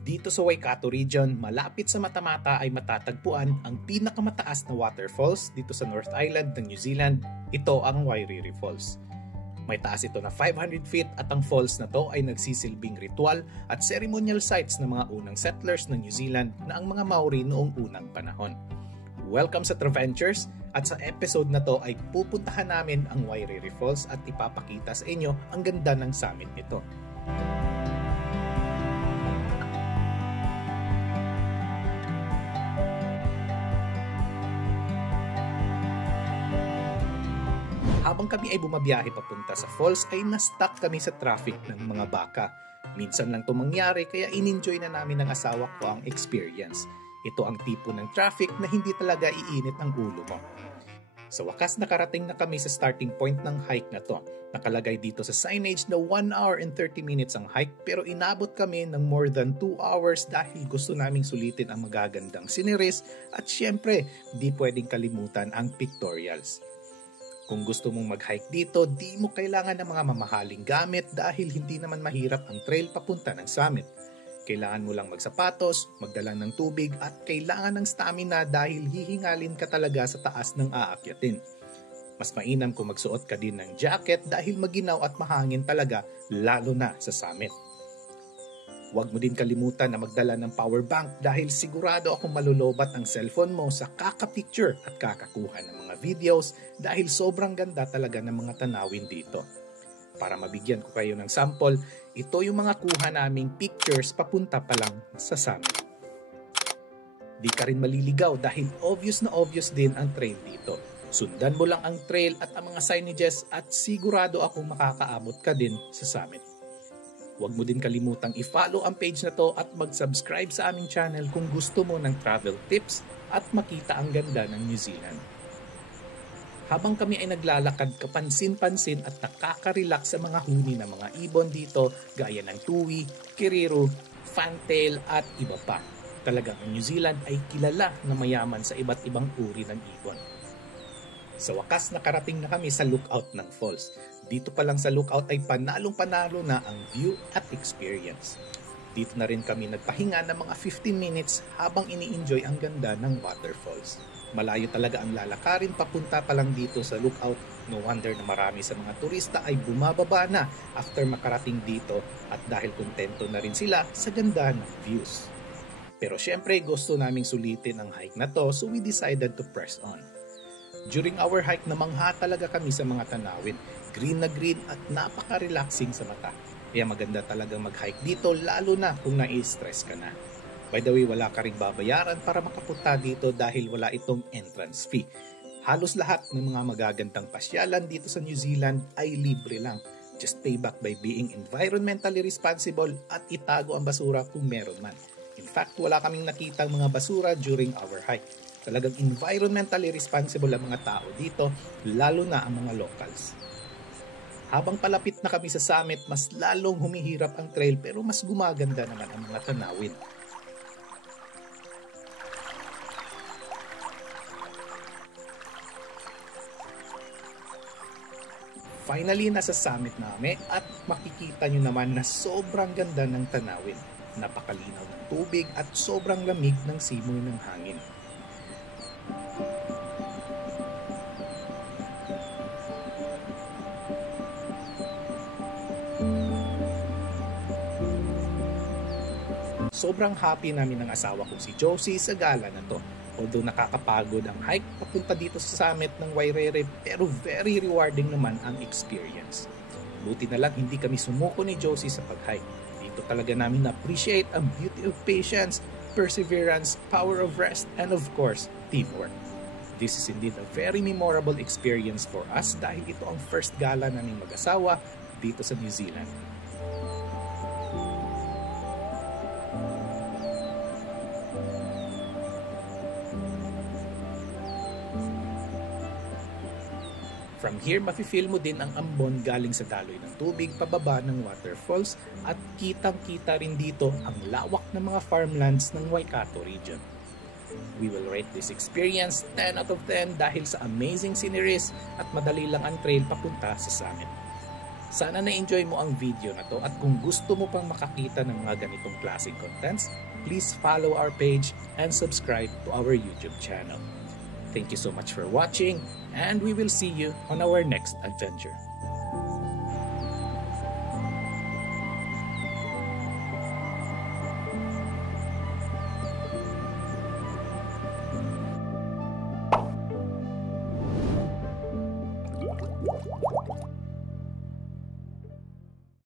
Dito sa Waikato Region, malapit sa Matamata ay matatagpuan ang pinakamataas na waterfalls dito sa North Island ng New Zealand. Ito ang Wairiri Falls. May taas ito na 500 feet at ang falls na to ay nagsisilbing ritual at ceremonial sites ng mga unang settlers ng New Zealand na ang mga Maori noong unang panahon. Welcome sa Traventures at sa episode na to ay pupuntahan namin ang Wairiri Falls at ipapakita sa inyo ang ganda ng summit nito. Habang kami ay bumabiyahe papunta sa falls ay na-stuck kami sa traffic ng mga baka. Minsan lang ito mangyari kaya in-enjoy na namin ng asawa ko ang experience. Ito ang tipo ng traffic na hindi talaga iinit ang ulo mo. Sa wakas nakarating na kami sa starting point ng hike na to. Nakalagay dito sa signage na 1 hour and 30 minutes ang hike pero inabot kami ng more than 2 hours dahil gusto naming sulitin ang magagandang sceneries at syempre di pwedeng kalimutan ang pictorials. Kung gusto mong mag-hike dito, di mo kailangan ng mga mamahaling gamit dahil hindi naman mahirap ang trail papunta ng summit. Kailangan mo lang magsapatos, magdala ng tubig at kailangan ng stamina dahil hihingalin ka talaga sa taas ng aakyatin. Mas mainam kung magsuot ka din ng jacket dahil maginaw at mahangin talaga lalo na sa summit. Huwag mo din kalimutan na magdala ng power bank dahil sigurado akong malulobat ang cellphone mo sa kaka-picture at kakakuha ng mga videos dahil sobrang ganda talaga ng mga tanawin dito. Para mabigyan ko kayo ng sample, ito yung mga kuha naming pictures papunta pa lang sa summit. Di ka rin maliligaw dahil obvious na obvious din ang trail dito. Sundan mo lang ang trail at ang mga signages at sigurado akong makakaabot ka din sa summit. Huwag mo din kalimutang i-follow ang page na to at mag-subscribe sa aming channel kung gusto mo ng travel tips at makita ang ganda ng New Zealand. Habang kami ay naglalakad, kapansin-pansin at nakaka-relax sa mga huni ng mga ibon dito gaya ng tuwi, kiriru, fantail at iba pa. Talagang ang New Zealand ay kilala na mayaman sa iba't ibang uri ng ibon. Sa wakas nakarating na kami sa lookout ng falls. Dito pa lang sa lookout ay panalong-panalo na ang view at experience. Dito na rin kami nagpahinga ng mga 15 minutes habang ini-enjoy ang ganda ng waterfalls. Malayo talaga ang lalakarin papunta pa lang dito sa lookout. No wonder na marami sa mga turista ay bumababa na after makarating dito at dahil kontento na rin sila sa ganda ng views. Pero syempre gusto naming sulitin ang hike na to so we decided to press on. During our hike namangha talaga kami sa mga tanawin. Green na green at napaka-relaxing sa mata. Kaya maganda talaga mag-hike dito lalo na kung nai-stress ka na. By the way, wala ka ring babayaran para makapunta dito dahil wala itong entrance fee. Halos lahat ng mga magagandang pasyalan dito sa New Zealand ay libre lang. Just pay back by being environmentally responsible at itago ang basura kung meron man. In fact, wala kaming nakitang mga basura during our hike. Talagang environmentally responsible ang mga tao dito, lalo na ang mga locals. Habang palapit na kami sa summit, mas lalong humihirap ang trail pero mas gumaganda naman ang mga tanawin. Finally, nasa summit namin at makikita nyo naman na sobrang ganda ng tanawin. Napakalinaw ng tubig at sobrang lamig ng simoy ng hangin. Sobrang happy namin ng asawa ko si Josie sa gala na to. Although nakakapagod ang hike papunta dito sa summit ng Wairiri pero very rewarding naman ang experience. Buti na lang hindi kami sumuko ni Josie sa pag-hike. Dito talaga namin na-appreciate ang beauty of patience, perseverance, power of rest, and of course, teamwork. This is indeed a very memorable experience for us dahil ito ang first gala naming mag-asawa dito sa New Zealand. From here, mafe-feel mo din ang ambon galing sa daloy ng tubig pababa ng waterfalls at kitang-kita rin dito ang lawak ng mga farmlands ng Waikato region. We will rate this experience 10 out of 10 dahil sa amazing sceneries at madali lang ang trail papunta sa summit. Sana na-enjoy mo ang video na to at kung gusto mo pang makakita ng mga ganitong klaseng contents, please follow our page and subscribe to our YouTube channel. Thank you so much for watching and we will see you on our next adventure.